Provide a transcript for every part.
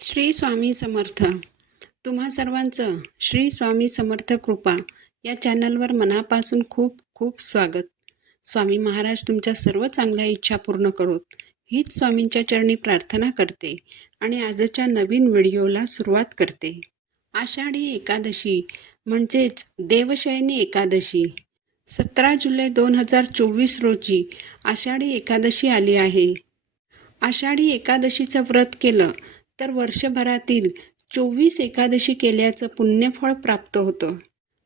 श्री स्वामी समर्थ. तुम्हा सर्वांचं श्री स्वामी समर्थ कृपा या चॅनलवर मनापासून खूप खूप स्वागत. स्वामी महाराज तुमच्या सर्व चांगल्या इच्छा पूर्ण करोत हीच स्वामींच्या चरणी प्रार्थना करते आणि आजच्या नवीन व्हिडिओला सुरुवात करते. आषाढी एकादशी म्हणजेच देवशयनी एकादशी 17 जुलै 2024 रोजी आषाढी एकादशी आली आहे. आषाढी एकादशीचं व्रत केलं तर वर्षभरातील 24 एकादशी केल्याचं पुण्यफळ प्राप्त होतं.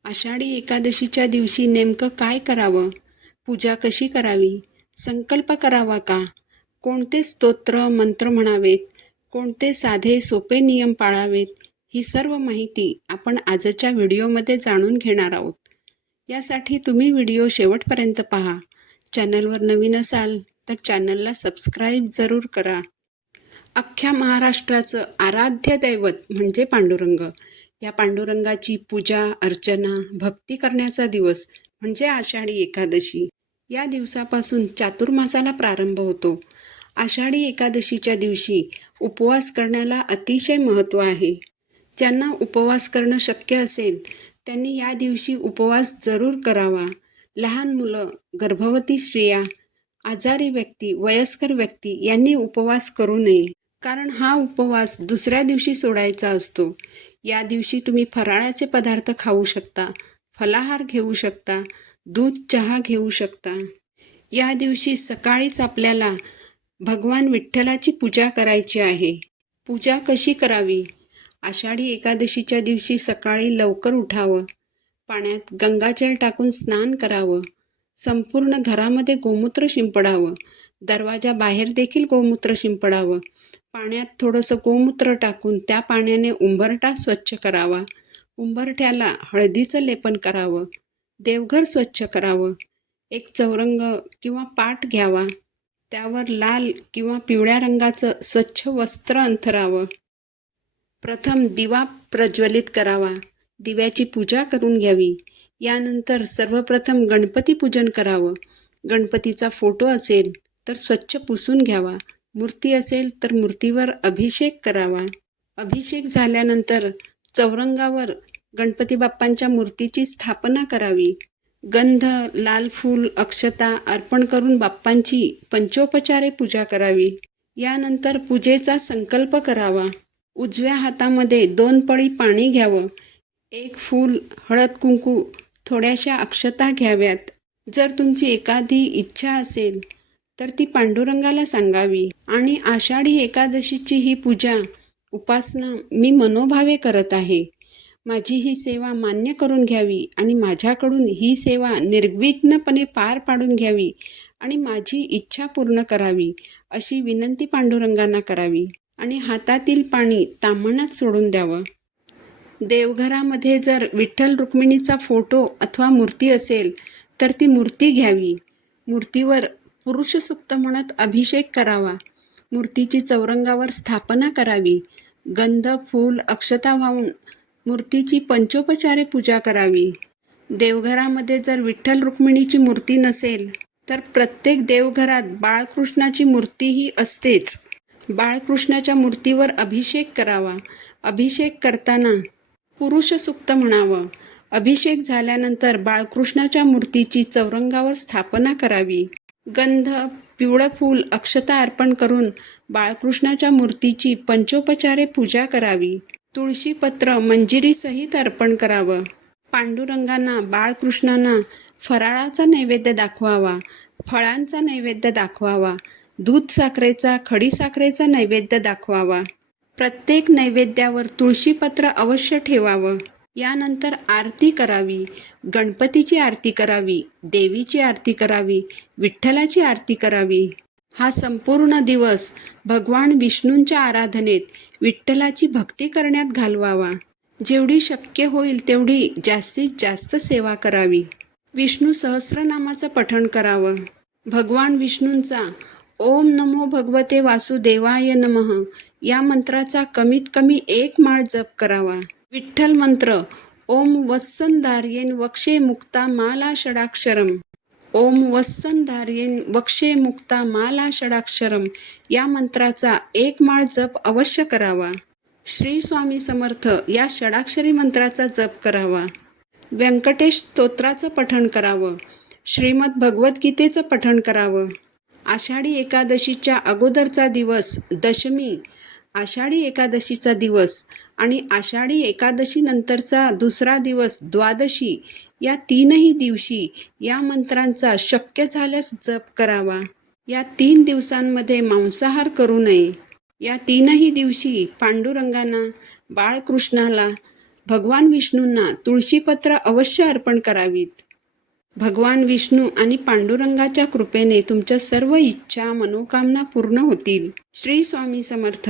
आषाढी एकादशीच्या दिवशी नेमकं काय करावं, पूजा कशी करावी, संकल्प करावा का, कोणते स्तोत्र मंत्र म्हणावेत, कोणते साधे सोपे नियम पाळावेत, ही सर्व माहिती आपण आजच्या व्हिडिओमध्ये जाणून घेणार आहोत. यासाठी तुम्ही व्हिडिओ शेवटपर्यंत पहा. चॅनलवर नवीन असाल तर चॅनलला सबस्क्राईब जरूर करा. अख्ख्या महाराष्ट्राचं आराध्य दैवत म्हणजे पांडुरंग. या पांडुरंगाची पूजा अर्चना भक्ती करण्याचा दिवस म्हणजे आषाढी एकादशी. या दिवसापासून चातुर्मासाला प्रारंभ होतो. आषाढी एकादशीच्या दिवशी उपवास करण्याला अतिशय महत्त्व आहे. ज्यांना उपवास करणं शक्य असेल त्यांनी या दिवशी उपवास जरूर करावा. लहान मुलं, गर्भवती स्त्रिया, आजारी व्यक्ती, वयस्कर व्यक्ती यांनी उपवास करू नये, कारण हा उपवास दुसऱ्या दिवशी सोडायचा असतो. या दिवशी तुम्ही फराळाचे पदार्थ खाऊ शकता, फलाहार घेऊ शकता, दूध चहा घेऊ शकता. या दिवशी सकाळीच आपल्याला भगवान विठ्ठलाची पूजा करायची आहे. पूजा कशी करावी? आषाढी एकादशीच्या दिवशी सकाळी लवकर उठावं, पाण्यात गंगाजल टाकून स्नान करावं, संपूर्ण घरामध्ये गोमूत्र शिंपडावं, दरवाजा बाहेर देखील गोमूत्र शिंपडावं. पाण्यात थोडंसं गोमूत्र टाकून त्या पाण्याने उंबरठा स्वच्छ करावा. उंबरठ्याला हळदीचं लेपन करावं. देवघर स्वच्छ करावं. एक चौरंग किंवा पाट घ्यावा. त्यावर लाल किंवा पिवळ्या रंगाचं स्वच्छ वस्त्र अंथरावं. प्रथम दिवा प्रज्वलित करावा. दिव्याची पूजा करून घ्यावी. यानंतर सर्वप्रथम गणपती पूजन करावं. गणपतीचा फोटो असेल तर स्वच्छ पुसून घ्यावा. मूर्ती असेल तर मूर्तीवर अभिषेक करावा. अभिषेक झाल्यानंतर चौरंगावर गणपती बाप्पांच्या मूर्तीची स्थापना करावी. गंध, लाल फूल, अक्षता अर्पण करून बाप्पांची पंचोपचारे पूजा करावी. यानंतर पूजेचा संकल्प करावा. उजव्या हातामध्ये 2 पळी पाणी घ्यावं. 1 फूल, हळद कुंकू, थोड्याशा अक्षता घ्याव्यात. जर तुमची एखादी इच्छा असेल तर ती पांडुरंगाला सांगावी. आणि आषाढी एकादशीची ही पूजा उपासना मी मनोभावे करत आहे. माझी ही सेवा मान्य करून घ्यावी आणि माझ्याकडून ही सेवा निर्विघ्नपणे पार पाडून घ्यावी आणि माझी इच्छा पूर्ण करावी अशी विनंती पांडुरंगांना करावी आणि हातातील पाणी ताम्हणात सोडून द्यावं. देवघरामध्ये जर विठ्ठल रुक्मिणीचा फोटो अथवा मूर्ती असेल तर ती मूर्ती घ्यावी. मूर्तीवर पुरुष सूक्त म्हणत अभिषेक करावा. मूर्तीची चौरंगावर स्थापना करावी. गंध, फूल, अक्षता वाहून मूर्तीची पंचोपचारे पूजा करावी. देवघरामध्ये जर विठ्ठल रुक्मिणीची मूर्ती नसेल तर प्रत्येक देवघरात बाळकृष्णाची मूर्तीही असतेच. बाळकृष्णाच्या मूर्तीवर अभिषेक करावा. अभिषेक करताना पुरुष सूक्त म्हणावं. अभिषेक झाल्यानंतर बाळकृष्णाच्या मूर्तीची चौरंगावर स्थापना करावी. गंध, पिवळं फूल, अक्षता अर्पण करून बाळकृष्णाच्या मूर्तीची पंचोपचारे पूजा करावी. तुळशीपत्र मंजिरीसहित अर्पण करावं. पांडुरंगांना, बाळकृष्णांना फराळाचा नैवेद्य दाखवावा. फळांचा नैवेद्य दाखवावा. दूध साखरेचा, खडीसाखरेचा नैवेद्य दाखवावा. प्रत्येक नैवेद्यावर तुळशीपत्र अवश्य ठेवावं. यानंतर आरती करावी. गणपतीची आरती करावी, देवीची आरती करावी, विठ्ठलाची आरती करावी. हा संपूर्ण दिवस भगवान विष्णूंच्या आराधनेत, विठ्ठलाची भक्ती करण्यात घालवावा. जेवढी शक्य होईल तेवढी जास्तीत जास्त सेवा करावी. विष्णू सहस्रनामाचं पठण करावं. भगवान विष्णूंचा ओम नमो भगवते वासुदेवाय नमः या मंत्राचा कमीत कमी 1 माळ जप करावा. विठ्ठल मंत्र ओम वत्संधार्येन वक्षे मुक्ता माला षडाक्षरम. ओम वत्संधार्येन वक्षे मुक्ता माला षडाक्षरम या मंत्राचा 1 माळ जप अवश्य करावा. श्री स्वामी समर्थ या षडाक्षरी मंत्राचा जप करावा. व्यंकटेश स्तोत्राचं पठण करावं. श्रीमद भगवद्गीतेचं पठण करावं. आषाढी एकादशीच्या अगोदरचा दिवस दशमी, आषाढी एकादशीचा दिवस आणि आषाढी एकादशी नंतरचा दुसरा दिवस द्वादशी या तीनही दिवशी या मंत्रांचा शक्य झाल्यास जप करावा. या 3 दिवसांमध्ये मांसाहार करू नये. या 3ही दिवशी पांडुरंगांना, बाळकृष्णाला, भगवान विष्णूंना तुळशीपत्र अवश्य अर्पण करावीत. भगवान विष्णू आणि पांडुरंगाच्या कृपेने तुमच्या सर्व इच्छा मनोकामना पूर्ण होतील. श्री स्वामी समर्थ.